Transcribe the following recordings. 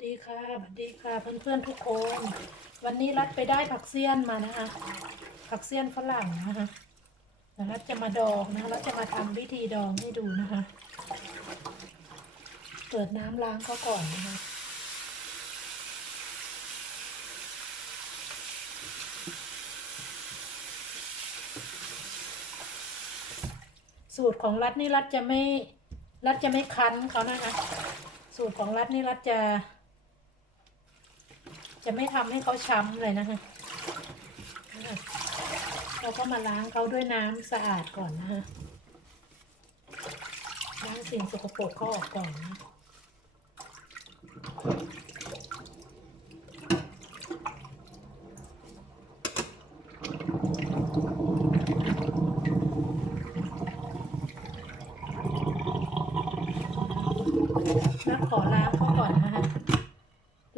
สวัสดีค่ะสวัสดีค่ะเพื่อนๆทุกคน วันนี้รัดไปได้ผักเสี้ยนมานะคะ ผักเสี้ยนฝรั่งนะคะแล้วรัดจะมาดองนะคะรัดจะมาทำวิธีดองให้ดูนะคะ เปิดน้ำล้างก็ก่อนนะคะสูตรของรัฐนี่รัฐจะไม่รัฐจะไม่คั้นเขานะคะ สูตรของรัฐนี่รัฐจะ จะไม่ทำให้เขาช้ำเลยนะคะ เราก็มาล้างเขาด้วยน้ำสะอาดก่อนนะคะล้างสิ่งสกปรกเขาออกก่อนนะ แล้วขอล้างเขาก่อนนะคะ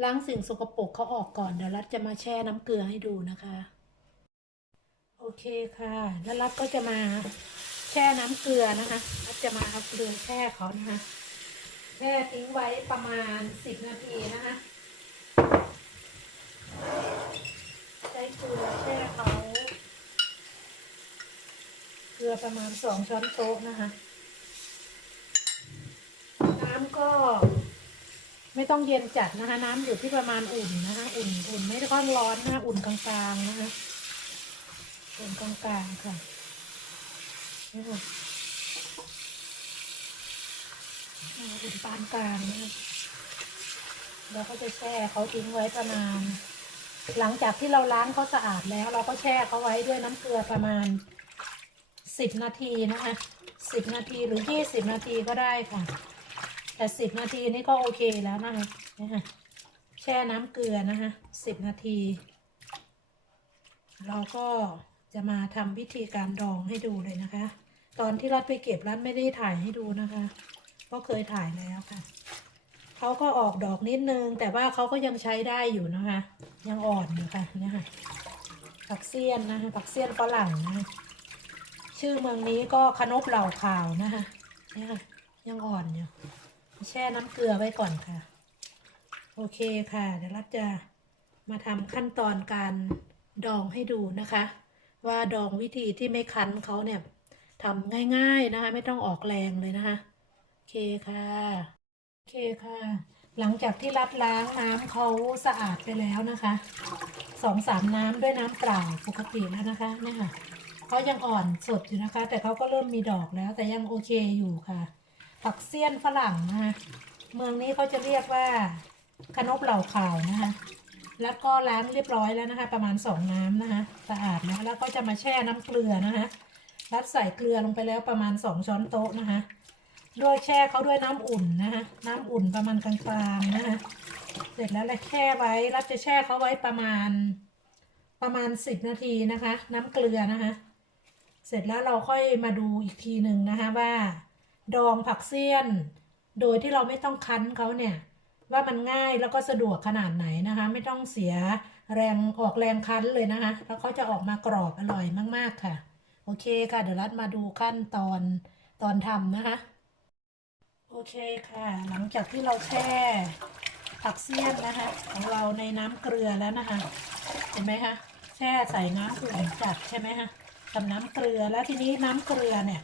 ล้างสิ่งสกปรกเขาออกก่อนเดี๋ยวรัดจะมาแช่น้ำเกลือให้ดูนะคะ โอเคค่ะ แล้วรัดก็จะมาแช่น้ำเกลือนะคะรัดจะมาเอาเกลือแช่เขานะคะแช่ทิ้งไว้ประมาณสิบนาทีนะคะใช้เกลือแช่เขาเกลือประมาณสองช้อนโต๊ะนะคะ น้ำก็ ไม่ต้องเย็นจัดนะคะ น้ำอยู่ที่ประมาณอุ่นนะคะ อุ่นอุ่นไม่ต้องร้อนนะคะอุ่นกลางๆนะคะอุ่นกลางๆค่ะนี่ค่ะอุ่นปานกลางนะคะเราก็จะแช่เขาทิ้งไว้ประมาณ หลังจากที่เราล้างเขาสะอาดแล้ว เราก็แช่เขาไว้ด้วยน้ำเกลือประมาณสิบนาทีนะคะสิบนาทีหรือยี่สิบนาทีก็ได้ค่ะ แต่สิบนาทีนี่ก็โอเคแล้วนะคะนี่ค่ะแช่น้ำเกลือนะคะสิบนาที เราก็จะมาทำวิธีการดองให้ดูเลยนะคะ ตอนที่รัดไปเก็บรัดไม่ได้ถ่ายให้ดูนะคะเพราะเคยถ่ายแล้วค่ะเขาก็ออกดอกนิดนึง แต่ว่าเขาก็ยังใช้ได้อยู่นะคะ ยังอ่อนอยู่ค่ะเนี่ยค่ะผักเสี้ยนนะคะผักเสี้ยนฝรั่งนะะชื่อเมืองนี้ก็ขนบเหล่าข่าวนะคะเนี่ยค่ะยังอ่อนอยู่ แช่น้ำเกลือไว้ก่อนค่ะ โอเคค่ะ เดี๋ยวรัฐจะมาทำขั้นตอนการดองให้ดูนะคะ ว่าดองวิธีที่ไม่คั้นเขาเนี่ยทำง่าย ๆนะคะ ไม่ต้องออกแรงเลยนะคะโอเคค่ะโอเคค่ะ หลังจากที่รัดล้างน้ำเขาสะอาดไปแล้วนะคะสองสามน้ำด้วยน้ำเปล่าปกติแล้วนะคะเนี่ยค่ะเขายังอ่อนสดอยู่นะคะ แต่เขาก็เริ่มมีดอกแล้วแต่ยังโอเคอยู่ค่ะ ผักเสี้ยนฝรั่งนะคะเมืองนี้เขาจะเรียกว่าขนบเหล่าข่าวนะคะ แล้วก็ล้างเรียบร้อยแล้วนะคะ ประมาณสองน้ำนะคะสะอาดนะคะแล้วก็จะมาแช่น้ำเกลือนะคะรัดใส่เกลือลงไปแล้วประมาณสองช้อนโต๊ะนะคะด้วยแช่เขาด้วยน้ำอุ่นนะคะน้ำอุ่นประมาณกลางๆนะคะเสร็จแล้วเราแช่ไว้รัดจะแช่เขาไว้ประมาณประมาณสิบนาทีนะคะ น้ำเกลือนะคะ เสร็จแล้วเราค่อยมาดูอีกทีหนึ่งนะคะว่า ดองผักเสี้ยน โดยที่เราไม่ต้องคั้นเขาเนี่ย ว่ามันง่ายแล้วก็สะดวกขนาดไหนนะคะ ไม่ต้องเสียแรงออกแรงคั้นเลยนะคะ แล้วเขาจะออกมากรอบอร่อยมาก ๆค่ะ โอเคค่ะ เดี๋ยวรัดมาดูขั้นตอนตอนทำนะคะ โอเคค่ะ หลังจากที่เราแช่ผักเสี้ยนนะคะ ของเราในน้ำเกลือแล้วนะคะ เห็นไหมคะแช่ใส่น้ำอุ่นจัดใช่ไหมคะกับน้ำเกลือแล้วทีนี้น้ำเกลือเนี่ย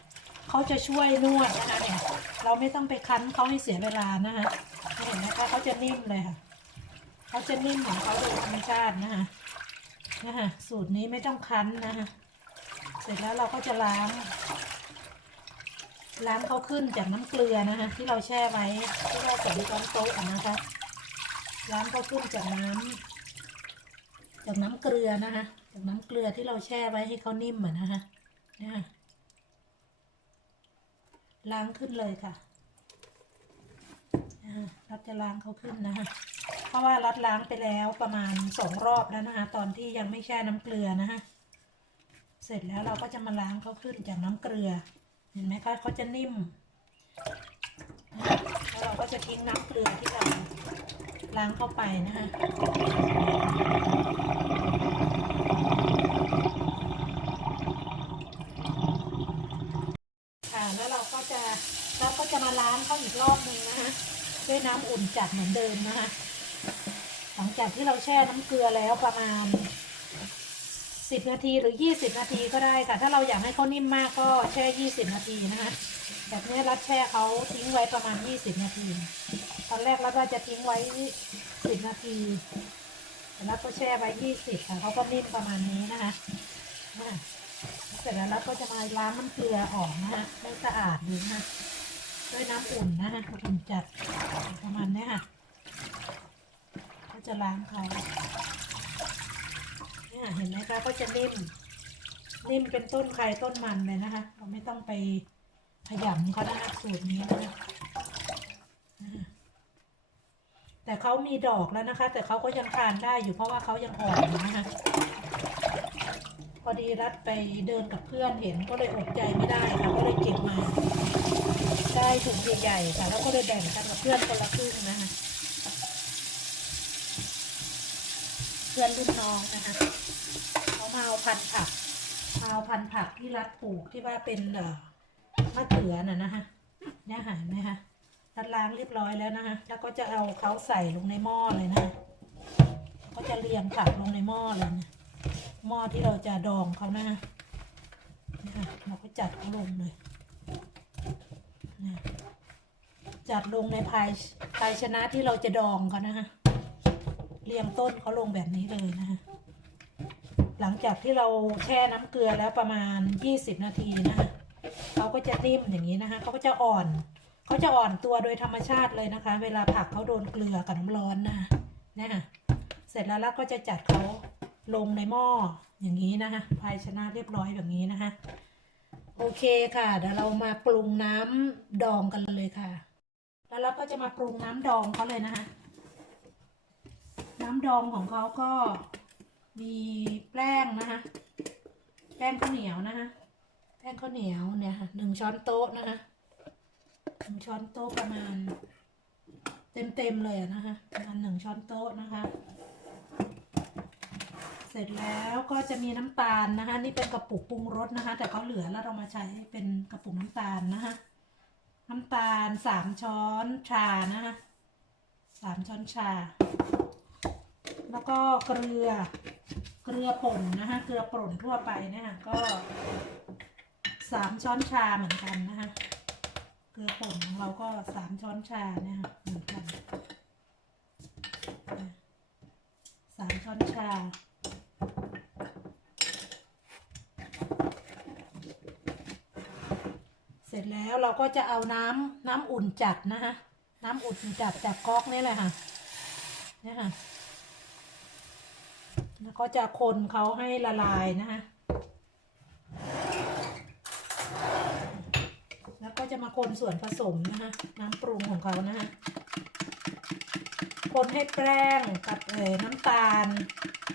เขาจะช่วยนวดนะคะเนี่ย เราไม่ต้องไปคั้นเขาให้เสียเวลานะคะเห็นไหมคะเขาจะนิ่มเลยค่ะเขาจะนิ่มของเขาโดยธรรมชาตินะคะนะคะสูตรนี้ไม่ต้องคั้นนะคะเสร็จแล้วเราก็จะล้าง ล้างเขาขึ้นจากน้ำเกลือนะคะที่เราแช่ไว้ที่เราใส่ช้อนโต๊ะนะคะล้างเขาขึ้นจากน้ำจากน้ำเกลือนะคะจากน้ำเกลือที่เราแช่ไว้ให้เขานิ่มเหมือนะคะเนี่ยค่ะ ล้างขึ้นเลยค่ะอ่ารัดจะล้างเขาขึ้นนะคะ เพราะว่ารัดล้างไปแล้วประมาณสองรอบแล้วนะคะ ตอนที่ยังไม่แช่น้ำเกลือนะคะ เสร็จแล้วเราก็จะมาล้างเขาขึ้นจากน้ำเกลือ เห็นไหมคะเขาจะนิ่ม แล้วเราก็จะทิ้งน้ำเกลือที่เราล้างเข้าไปนะคะ ค่ะแล้วเราก็ จะมาล้างเขาอีกรอบหนึ่งนะคะด้วยน้ำอุ่นจัดเหมือนเดิมนะคะหลังจากที่เราแช่น้ำเกลือแล้วประมาณสิบนาทีหรือยี่สิบนาทีก็ได้ค่ะ ถ้าเราอยากให้เขานิ่มมากก็แช่ยี่สิบนาทีนะคะแบบนี้รัดแช่เขาทิ้งไว้ประมาณยี่สิบนาที ตอนแรกรัดว่าจะทิ้งไว้สิบนาทีแต่รัดก็แช่ไว้ยี่สิบค่ะเขาก็นิ่มประมาณนี้นะคะเสร็จแล้วเรัดก็จะมาล้างน้ำเกลือออกนะคะให้สะอาดเลยนะะ ด้วยน้ำอุ่นนะคะอุ่นจัดประมาณนี้ค่ะก็จะล้างเขาเนี่ยเห็นไหมคะก็จะนิ่ม นิ่มเป็นต้นไข่ต้นมันเลยนะคะ เราไม่ต้องไปขยำเขานะคะสูตรนี้นะคะแต่เขามีดอกแล้วนะคะ แต่เขาก็ยังทานได้อยู่เพราะว่าเขายังอ่อนนะคะพอดีรัดไปเดินกับเพื่อนเห็นก็เลยอดใจไม่ได้ค่ะก็เลยเก็บ ถุงใหญ่ๆค่ะแล้วก็เลยแบ่งกันกับเพื่อนคนละครึ่งนะคะเพื่อนรุ่นน้องนะคะเขามาเอาพันผักมาเอาพันผักที่รัดปลูกที่ว่าเป็นเอ่อมะเขือน่ะนะคะเนี่ยหายไหมคะรัดล้างเรียบร้อยแล้วนะคะ แล้วก็จะเอาเขาใส่ลงในหม้อเลยนะคะก็จะเรียงผักลงในหม้อเลยเนี่ยหม้อที่เราจะดองเขานะคะเราก็จัดเขาลงเลย จัดลงในภายภายชนะที่เราจะดองเขานะคะเรียงต้นเขาลงแบบนี้เลยนะคะหลังจากที่เราแช่น้ำเกลือแล้วประมาณ 20 นาทีนะคะเขาก็จะนิ่มอย่างนี้นะคะเขาก็จะอ่อนเขาจะอ่อนตัวโดยธรรมชาติเลยนะคะ เวลาผักเขาโดนเกลือกับน้ำร้อนนะคะนะคะเสร็จแล้วเราก็จะจัดเขาลงในหม้ออย่างนี้นะคะภายชนะเรียบร้อยแบบนี้นะคะ โอเคค่ะเดี๋ยวเรามาปรุงน้ำดองกันเลยค่ะ แล้วเราก็จะมาปรุงน้ำดองเขาเลยนะคะ น้ำดองของเขาก็มีแป้งนะคะแป้งข้าวเหนียวนะคะแป้งข้าวเหนียวเนี่ยค่ะหนึ่งช้อนโต๊ะนะคะหนึ่งช้อนโต๊ะประมาณ เต็มๆเลยนะคะประมาณหนึ่งช้อนโต๊ะนะคะ ร็จแล้วก็จะมีน้ำตาลนะคะ นี่เป็นกระปุกปรุงรสนะคะ แต่เขาเหลือแล้วเรามาใช้เป็นกระปุกน้ำตาลนะคะน้ำตาลสามช้อนชานะคะสามช้อนชา แล้วก็เกลือเกลือป่นนะคะเกลือป่นทั่วไปนะคะก็สามช้อนชาเหมือนกันนะคะเกลือป่นของเราก็สามช้อนชาเนี่ยค่ะเหมือนกันสามช้อนชา เสร็จ แล้วเราก็จะเอาน้ำน้ำอุ่นจัดนะคะน้ำอุ่นจัดจากก๊อกนี่แหละค่ะเนี่ยค่ะแล้วก็จะคนเขาให้ละลายนะคะแล้วก็จะมาคนส่วนผสมนะคะน้ำปรุงของเขานะคะคนให้แป้งกับเอ่อน้ำตาล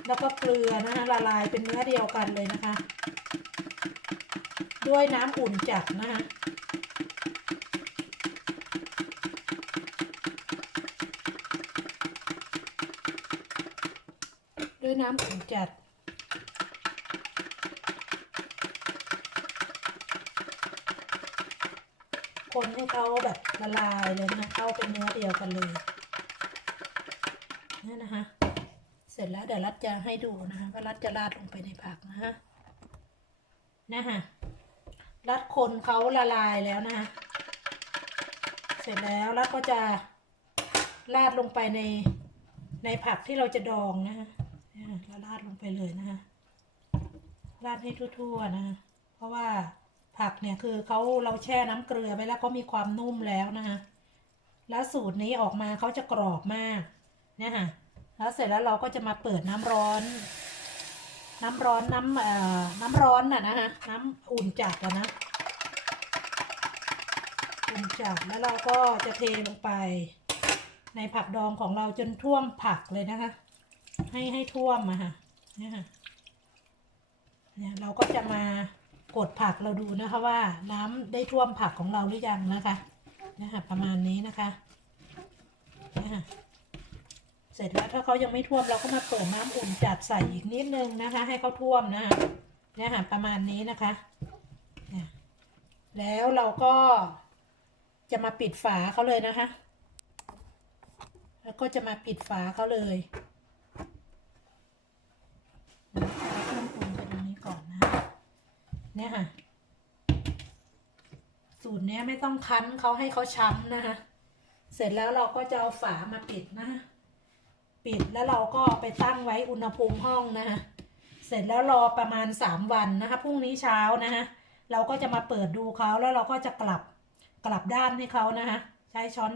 แล้วก็เกลือนะคะละลายเป็นเนื้อเดียวกันเลยนะคะ ด้วยน้ำอุ่นจัดนะคะ ด้วยน้ำอุ่นจัด คนให้เขาแบบละลายเลยนะคะเข้าเป็นเนื้อเดียวกันเลยนี่นะคะ เสร็จแล้วเดี๋ยวรัดจะให้ดูนะคะว่ารัดจะราดลงไปในผักนะคะนะคะรัดคนเขาละลายแล้วนะคะเสร็จแล้วรัดก็จะราดลงไปในในผักที่เราจะดองนะคะ เนี่ยเราราดลงไปเลยนะคะราดให้ทั่วๆนะคะเพราะว่าผักเนี่ยคือเขาเราแช่น้ำเกลือไว้แล้วก็มีความนุ่มแล้วนะคะแล้วสูตรนี้ออกมาเขาจะกรอบมากเนี่ยค่ะแล้วเสร็จแล้วเราก็จะมาเปิดน้ำร้อน น้ำร้อนน้ำเอ่อน้ำร้อนน่ะนะคะน้ำอุ่นจัดนะอุ่นจัดแล้วเราก็จะเทลงไป ในผักดองของเราจนท่วมผักเลยนะคะ ให้ให้ท่วมอะค่ะเนี่ยค่ะเนี่ยเราก็จะมากดผักเราดูนะคะว่าน้ำได้ท่วมผักของเราหรือยังนะคะเนี่ยค่ะประมาณนี้นะคะเนี่ยค่ะเสร็จแล้วถ้าเขายังไม่ท่วมเราก็มาเปิดน้ำอุ่นจัดใส่อีกนิดนึงนะคะ ให้เขาท่วมนะคะเนี่ยค่ะประมาณนี้นะคะเนี่ยแล้วเราก็จะมาปิดฝาเขาเลยนะคะ แล้วก็จะมาปิดฝาเขาเลย เอาเครื่องปรุงไปตรงนี้ก่อนนะ เนี่ยค่ะ สูตรเนี้ยไม่ต้องคั้นเขาให้เขาช้ำนะคะ เสร็จแล้วเราก็จะเอาฝามาปิดนะคะปิดแล้วเราก็ไปตั้งไว้อุณหภูมิห้องนะคะ เสร็จแล้วรอประมาณสามวันนะคะ พรุ่งนี้เช้านะคะเราก็จะมาเปิดดูเขาแล้วเราก็จะกลับกลับด้านให้เขานะคะ ใช้ช้อน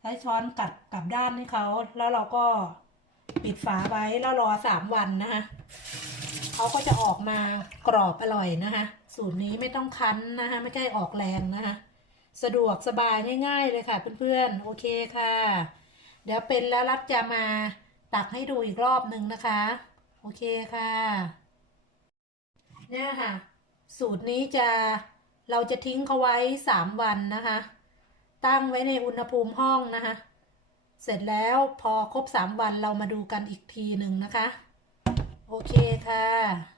ใช้ช้อนกัดกลับด้านให้เขาแล้วเราก็ ปิดฝาไว้แล้วรอสามวันนะคะเขาก็จะออกมากรอบอร่อยนะคะ สูตรนี้ไม่ต้องคั้นนะคะไม่ใช่ออกแรงนะคะ สะดวกสบายง่าย ๆ เลยค่ะ เพื่อนๆโอเคค่ะ เดี๋ยวเป็นแล้วรับจะมาตักให้ดูอีกรอบหนึ่งนะคะ โอเคค่ะ เนี่ยค่ะ สูตรนี้จะเราจะทิ้งเขาไว้สามวันนะคะ ตั้งไว้ในอุณหภูมิห้องนะคะ เสร็จแล้วพอครบสามวันเรามาดูกันอีกทีหนึ่งนะคะ โอเคค่ะ